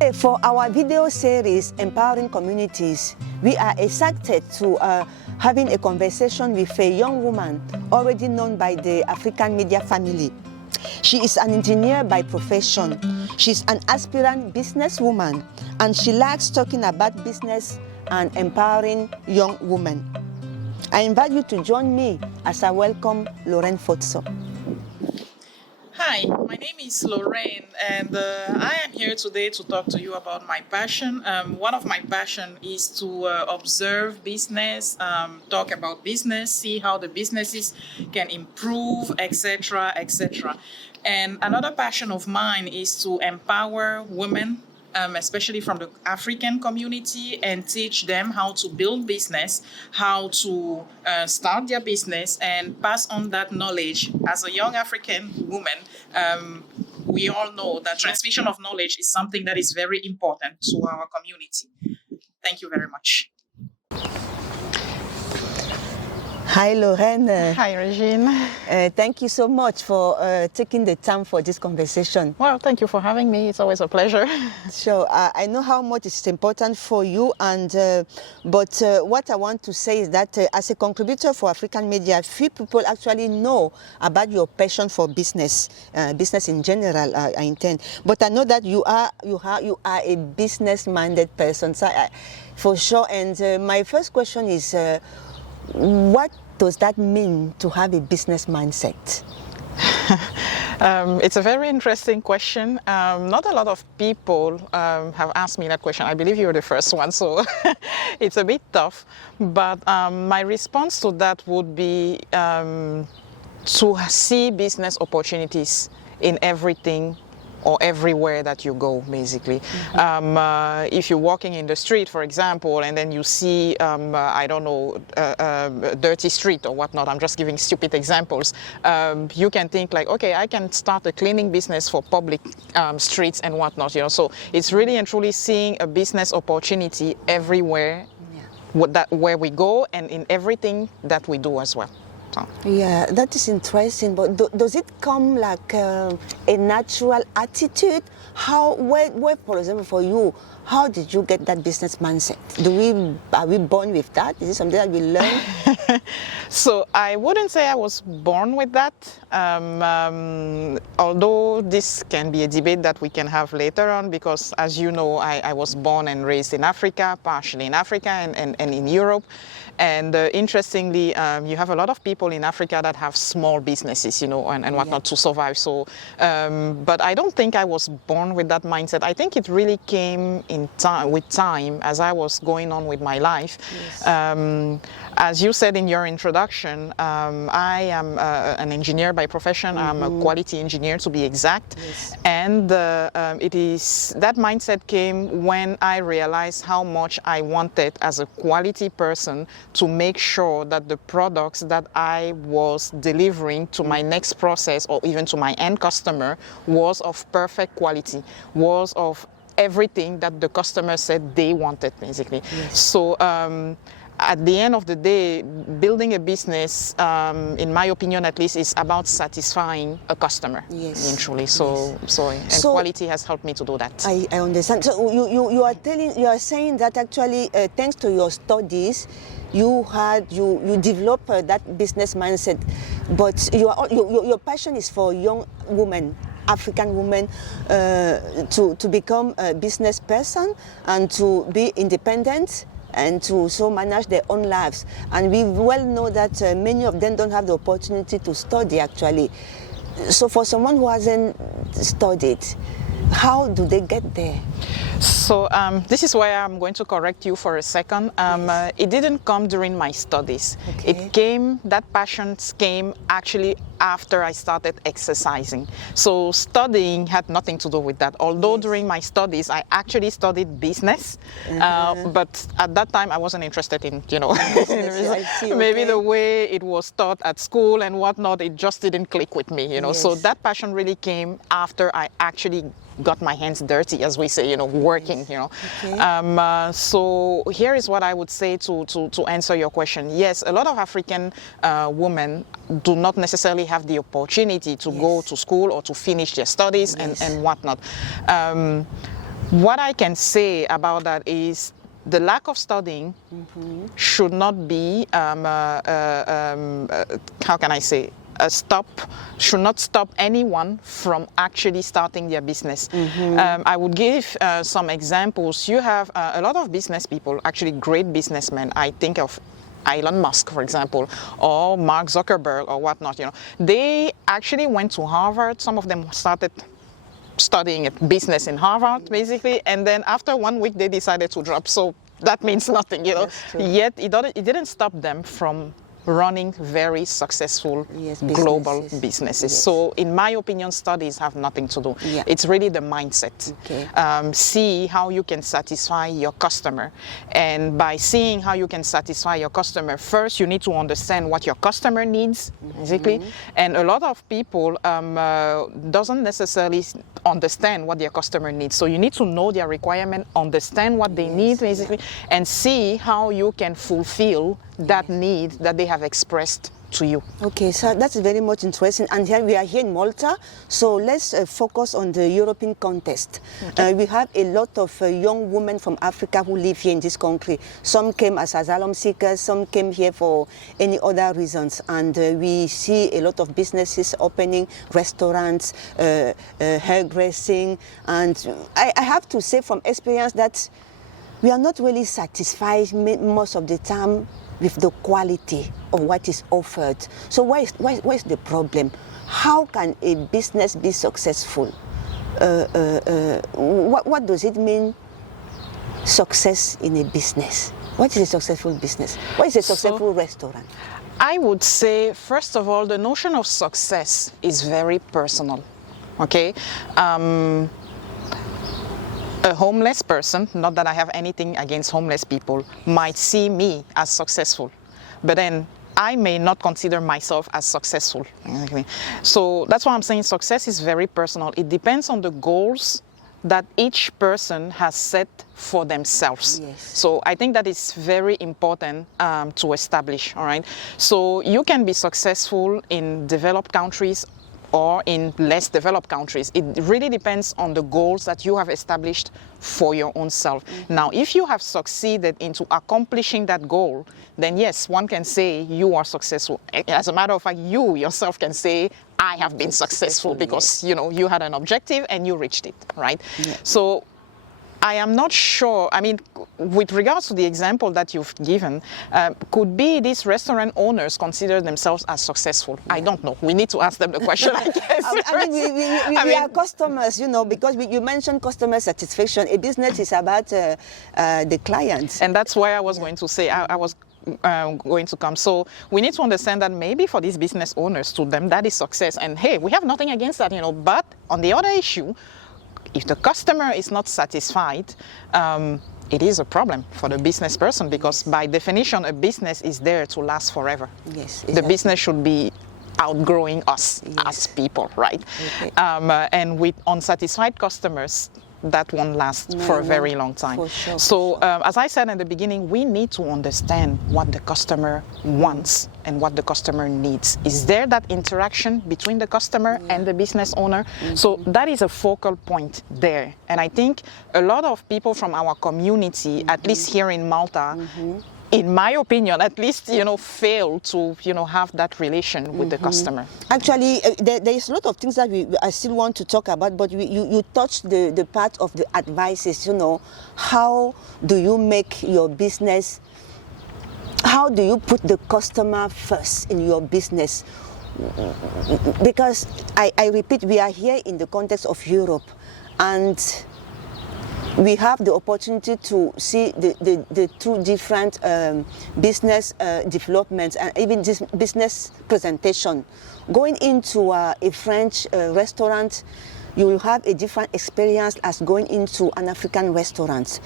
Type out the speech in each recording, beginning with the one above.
For our video series, Empowering Communities, we are excited to having a conversation with a young woman already known by the African media family. She is an engineer by profession. She's an aspirant businesswoman, and she likes talking about business and empowering young women. I invite you to join me as I welcome Lorraine Fotso. Hi, my name is Lorraine, and I am here today to talk to you about my passion. One of my passion is to observe business, talk about business, see how the businesses can improve, etc., etc. And another passion of mine is to empower women, especially from the African community, and teach them how to build business, how to start their business, and pass on that knowledge. As a young African woman, we all know that transmission of knowledge is something that is very important to our community. Thank you very much. Hi, Lorraine. Hi, Regine. Thank you so much for taking the time for this conversation. Well, thank you for having me. It's always a pleasure. So I know how much it's important for you, and but what I want to say is that as a contributor for African media, few people actually know about your passion for business, business in general. I intend, but I know that you are a business-minded person, so for sure. And my first question is, what does that mean to have a business mindset? It's a very interesting question. Not a lot of people have asked me that question. I believe you're the first one, so it's a bit tough. But my response to that would be to see business opportunities in everything or everywhere that you go, basically. Mm-hmm. If you're walking in the street, for example, and then you see, I don't know, a dirty street or whatnot, I'm just giving stupid examples, you can think like, okay, I can start a cleaning business for public streets and whatnot, you know. So it's really and truly seeing a business opportunity everywhere, where we go, and in everything that we do as well. So. Yeah, that is interesting. But does it come like a natural attitude? Where, for example, for you, how did you get that business mindset? Are we born with that? Is it something that we learn? So I wouldn't say I was born with that. Although this can be a debate that we can have later on, because as you know, I was born and raised in Africa, partially in Africa and in Europe. And interestingly, you have a lot of people in Africa that have small businesses, you know, and whatnot to survive. So, but I don't think I was born with that mindset. I think it really came with time as I was going on with my life. Yes. As you said in your introduction, I am an engineer by profession. Mm-hmm. I'm a quality engineer, to be exact. Yes. And that mindset came when I realized how much I wanted as a quality person to make sure that the products that I was delivering to my next process or even to my end customer was of perfect quality, was of everything that the customer said they wanted, basically. Yes. So at the end of the day, building a business, in my opinion at least, is about satisfying a customer. Yes. Eventually. So quality has helped me to do that. I understand. So you are saying that actually thanks to your studies, you develop that business mindset, but your passion is for young women, African women, to become a business person and to be independent and to so manage their own lives. And we well know that many of them don't have the opportunity to study actually. So for someone who hasn't studied, how do they get there? So this is why I'm going to correct you for a second. Yes. It didn't come during my studies. Okay. That passion came actually after I started exercising. So studying had nothing to do with that. Although yes. During my studies, I actually studied business, but at that time I wasn't interested in, you know, maybe the way it was taught at school and whatnot, it just didn't click with me, you know. Yes. So that passion really came after I actually got my hands dirty, as we say, you know, working, you know. Okay. So here is what I would say to answer your question. Yes, a lot of African women do not necessarily have the opportunity to yes. go to school or to finish their studies yes. and whatnot. What I can say about that is the lack of studying should not be, how can I say, should not stop anyone from actually starting their business. I would give some examples. You have a lot of business people, actually great businessmen. I think of Elon Musk, for example, or Mark Zuckerberg or whatnot. They actually went to Harvard. Some of them started studying business in Harvard, basically, and then after 1 week they decided to drop. So that means nothing, Yet it didn't stop them from running very successful global businesses. Yes. So in my opinion, studies have nothing to do. Yeah. It's really the mindset. Okay. See how you can satisfy your customer. And by seeing how you can satisfy your customer, first you need to understand what your customer needs, basically. And a lot of people doesn't necessarily understand what their customer needs. So you need to know their requirement, understand what they need, basically, and see how you can fulfill that need that they have expressed to you. Okay, so that's very much interesting. And here we are here in Malta, so let's focus on the European context. Okay. We have a lot of young women from Africa who live here in this country. Some came as asylum seekers, some came here for any other reasons. And we see a lot of businesses opening, restaurants, hairdressing. And I have to say from experience that we are not really satisfied most of the time with the quality of what is offered. So why is the problem? How can a business be successful? What does it mean, success in a business? What is a successful business? What is a successful restaurant? I would say, first of all, the notion of success is very personal, okay? A homeless person, not that I have anything against homeless people, might see me as successful, but then I may not consider myself as successful. So that's why I'm saying success is very personal. It depends on the goals that each person has set for themselves. Yes. So I think that is very important to establish, all right? So you can be successful in developed countries or in less developed countries. It really depends on the goals that you have established for your own self. Now, if you have succeeded into accomplishing that goal, then yes, one can say you are successful. As a matter of fact, you yourself can say, I have been successful because, you had an objective and you reached it, right? Yeah. So I am not sure, with regards to the example that you've given, could be these restaurant owners consider themselves as successful? Yeah. I don't know. We need to ask them the question, I guess. We are customers, because you mentioned customer satisfaction. A business is about the clients. And that's why I was going to say, I was going to come. So we need to understand that maybe for these business owners, to them, that is success. And hey, we have nothing against that, but on the other issue, if the customer is not satisfied, it is a problem for the business person because by definition, a business is there to last forever. Yes, exactly. The business should be outgrowing us as people, right? Okay. And with unsatisfied customers, that won't last for a very long time. For sure, so as I said in the beginning, we need to understand what the customer wants and what the customer needs. Is there that interaction between the customer and the business owner? So that is a focal point there. And I think a lot of people from our community, at least here in Malta, in my opinion, at least, fail to, have that relation with the customer. Actually, there is a lot of things that I still want to talk about, but you touched the part of the advices, how do you make your business, how do you put the customer first in your business? Because I repeat, we are here in the context of Europe, and we have the opportunity to see the two different business developments and even this business presentation. Going into a French restaurant, you will have a different experience as going into an African restaurant.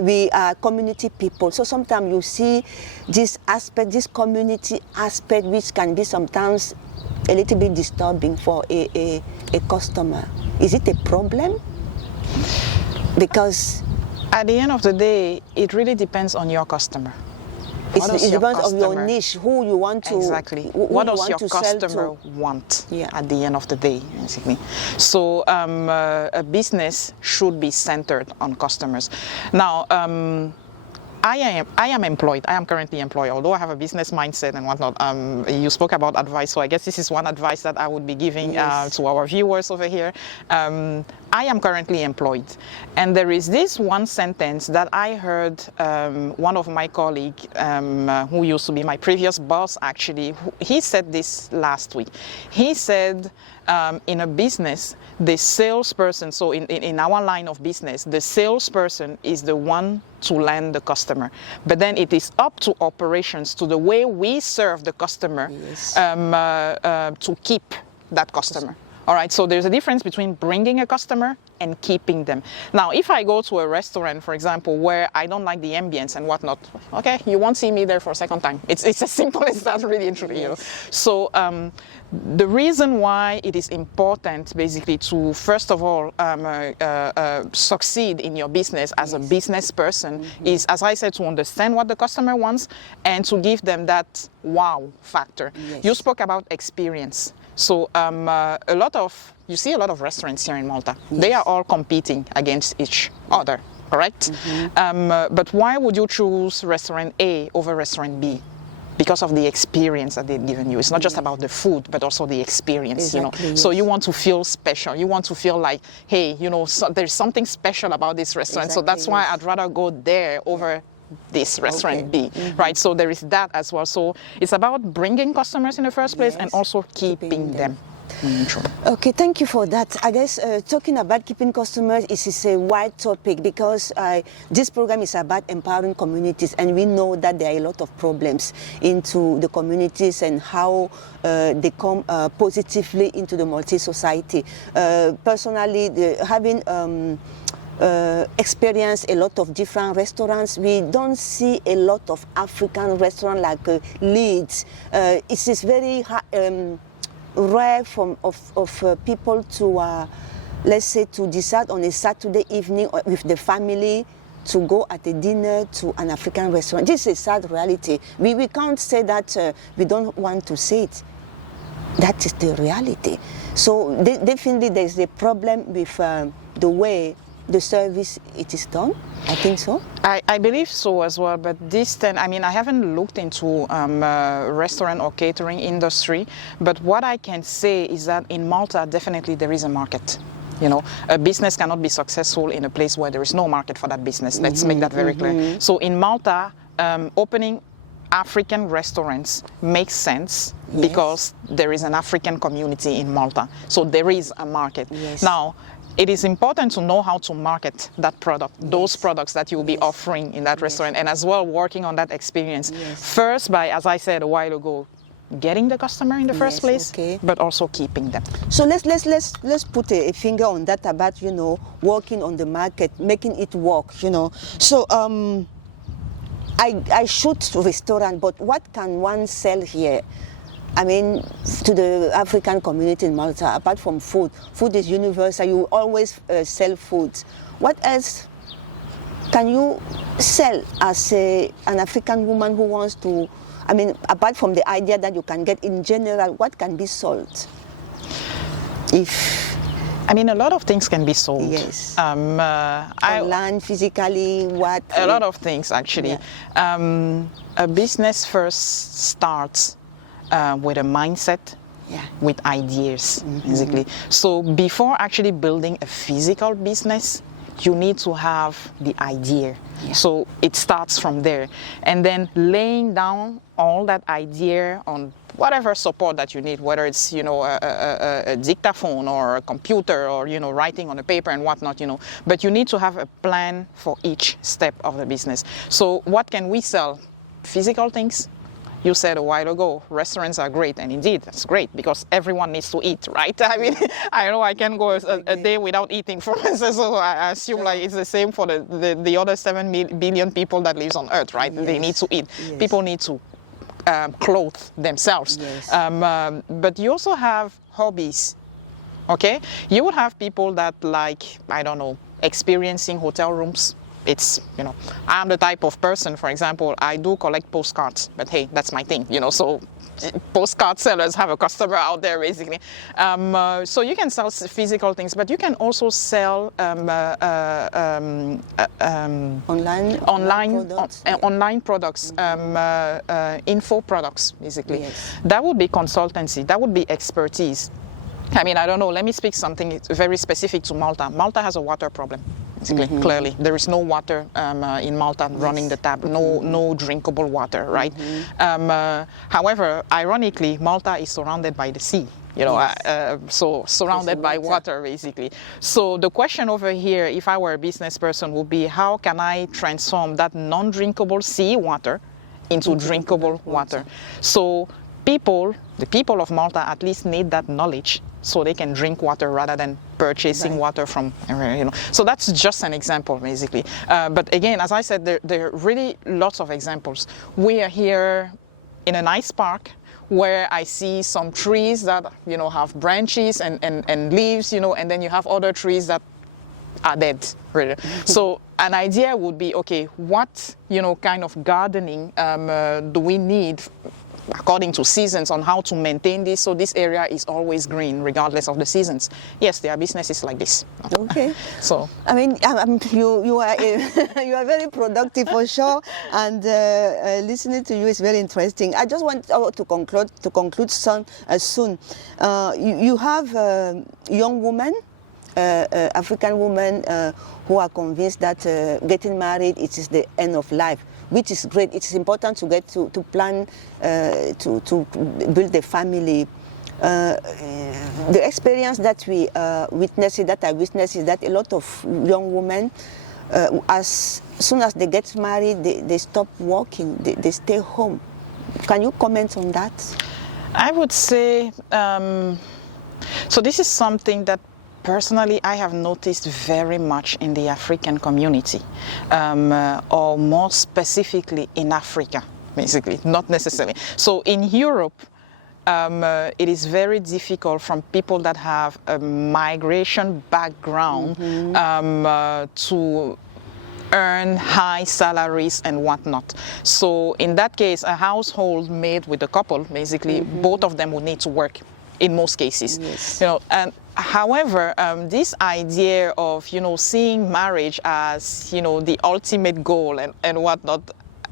We are community people, so sometimes you see this aspect, this community aspect, which can be sometimes a little bit disturbing for a customer. Is it a problem? Because at the end of the day, it really depends on your customer. What does It your depends on your customer- niche, who you want to Exactly. who What you does want your to sell customer to. want Yeah. at the end of the day, basically? So a business should be centered on customers. Now, I am employed. I am currently employed, although I have a business mindset and whatnot. You spoke about advice, so I guess this is one advice that I would be giving Yes. to our viewers over here. I am currently employed, and there is this one sentence that I heard one of my colleagues, who used to be my previous boss, actually, he said this last week. He said, in a business, the salesperson, so in our line of business, the salesperson is the one to land the customer. But then it is up to operations, to the way we serve the customer, Yes. to keep that customer. All right, so there's a difference between bringing a customer and keeping them. Now, if I go to a restaurant, for example, where I don't like the ambience and whatnot, okay, you won't see me there for a second time. It's as simple as that, really and truly. You know? So the reason why it is important, basically, to first of all succeed in your business as a business person is, as I said, to understand what the customer wants and to give them that wow factor. Yes. You spoke about experience. So you see a lot of restaurants here in Malta. Yes. They are all competing against each other, correct? But why would you choose restaurant A over restaurant B? Because of the experience that they've given you. It's not just about the food, but also the experience, Exactly, you know. So yes. you want to feel special. You want to feel like, hey, you know, there's something special about this restaurant. So that's Exactly, why yes. I'd rather go there over this restaurant Okay. B, right? So there is that as well. So it's about bringing customers in the first place and Yes. also keeping Keeping them. them. True. Okay, thank you for that. I guess talking about keeping customers is a wide topic because this program is about empowering communities, and we know that there are a lot of problems into the communities and how they come positively into the Maltese society. Personally, having experience a lot of different restaurants, we don't see a lot of African restaurants like Leeds. It is very rare of people to, let's say, to decide on a Saturday evening with the family to go at a dinner to an African restaurant. This is a sad reality. We can't say that we don't want to say it. That is the reality. So definitely there's a problem with the way the service it is done. I think so. I believe so as well, but this then, I mean, I haven't looked into restaurant or catering industry, but what I can say is that in Malta, definitely there is a market. You know, a business cannot be successful in a place where there is no market for that business. Let's make that very clear. So in Malta, opening African restaurants makes sense because there is an African community in Malta. So there is a market. Yes. Now, it is important to know how to market that product, those products that you'll be offering in that restaurant, and as well working on that experience. First by, as I said a while ago, getting the customer in the first place, but also keeping them. So let's put a finger on that about, you know, working on the market, making it work, you know. So I shoot restaurant, but what can one sell here? I mean, to the African community in Malta, apart from food. Food is universal. You always sell food. What else can you sell as an African woman who wants to, I mean, apart from the idea that you can get in general, what can be sold? I mean, a lot of things can be sold. Yes. Land, physically, what? A lot of things, actually. Yeah. A business first starts with a mindset, with ideas, basically. So before actually building a physical business, you need to have the idea. So it starts from there. And then laying down all that idea on whatever support that you need, whether it's, you know, a dictaphone or a computer or, you know, writing on a paper and whatnot, you know. But you need to have a plan for each step of the business. So what can we sell? Physical things. You said a while ago, restaurants are great, and indeed, that's great because everyone needs to eat, right? I mean, I know I can go a day without eating, for instance, so I assume like it's the same for the other 7 billion people that lives on Earth, right? They need to eat. People need to clothe themselves. But you also have hobbies, okay? You would have people that like, I don't know, experiencing hotel rooms. it's, I'm the type of person, for example, I do collect postcards, but hey, that's my thing, so postcard sellers have a customer out there basically. So you can sell physical things, but you can also sell online products, info products basically. Yes. That would be consultancy, that would be expertise. I mean, I don't know, let me speak something very specific to Malta. Malta has a water problem. Clearly, there is no water in Malta running the tap, no drinkable water, right? However, ironically, Malta is surrounded by the sea, so surrounded by water, basically. So the question over here, if I were a business person, would be how can I transform that non-drinkable sea water into drinkable water? So the people of Malta at least need that knowledge so they can drink water rather than purchasing water from, So that's just an example, basically. But again, as I said, there are really lots of examples. We are here in a nice park where I see some trees that, have branches and leaves, and then you have other trees that are dead, really. So an idea would be, okay, what, kind of gardening do we need according to seasons on how to maintain this so this area is always green regardless of the seasons. Yes, there are businesses like this. Okay. So I mean, you are you are very productive for sure, and listening to you is very interesting. I just want to conclude soon. You have young women, African women who are convinced that getting married it is the end of life, which is great. It's important to get to plan to build a family. The experience that we I witness is that a lot of young women, as soon as they get married, they stop working, they stay home. Can you comment on that? I would say, so this is something that personally I have noticed very much in the African community, or more specifically in Africa, basically, not necessarily. So in Europe, it is very difficult from people that have a migration background to earn high salaries and whatnot. So in that case, a household made with a couple, basically, both of them would need to work in most cases. Yes. And however, this idea of, seeing marriage as, the ultimate goal and whatnot,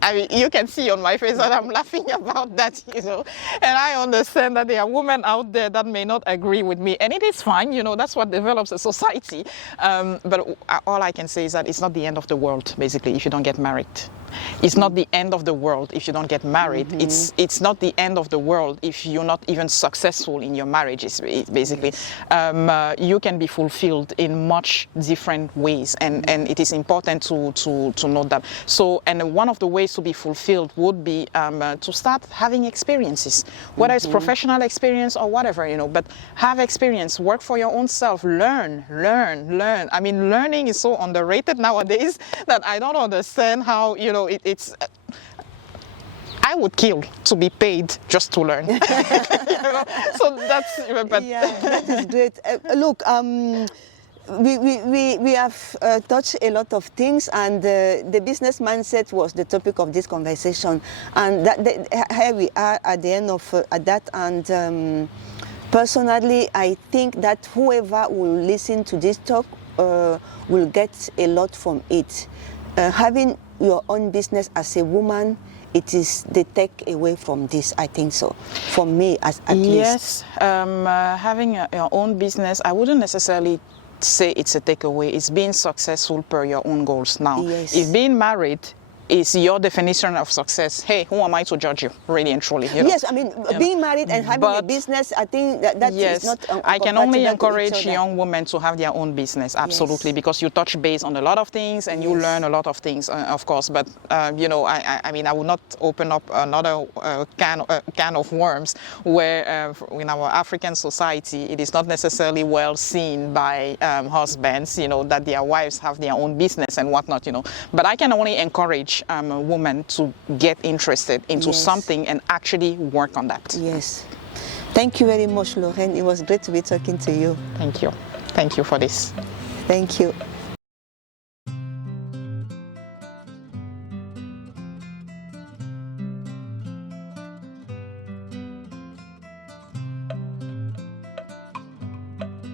I mean, you can see on my face that I'm laughing about that, and I understand that there are women out there that may not agree with me, and it is fine, that's what develops a society. But all I can say is that it's not the end of the world, basically, if you don't get married. It's not the end of the world if you don't get married. It's not the end of the world if you're not even successful in your marriages, basically. You can be fulfilled in much different ways, and it is important to know that. So, and one of the ways to be fulfilled would be to start having experiences, whether it's professional experience or whatever, but have experience, work for your own self, learn. I mean, learning is so underrated nowadays that I don't understand how, it's I would kill to be paid just to learn. So that's that is great. Look, we have touched a lot of things, and the business mindset was the topic of this conversation, and here we are at the end of that. And personally, I think that whoever will listen to this talk will get a lot from it. Having your own business as a woman, it is the takeaway from this, I think so, for me at least. Yes, having your own business, I wouldn't necessarily say it's a takeaway. It's being successful per your own goals. Now, if being married is your definition of success, hey, who am I to judge you, really and truly? Yes, I mean, being married and having a business, I think that is not I can only encourage young women to have their own business, absolutely, because you touch base on a lot of things and you learn a lot of things, of course. But, I mean, I will not open up another can of worms where in our African society, it is not necessarily well seen by husbands, that their wives have their own business and whatnot, But I can only encourage a woman to get interested into something and actually work on that. Yes. Thank you very much, Lorraine. It was great to be talking to you. Thank you. Thank you for this. Thank you.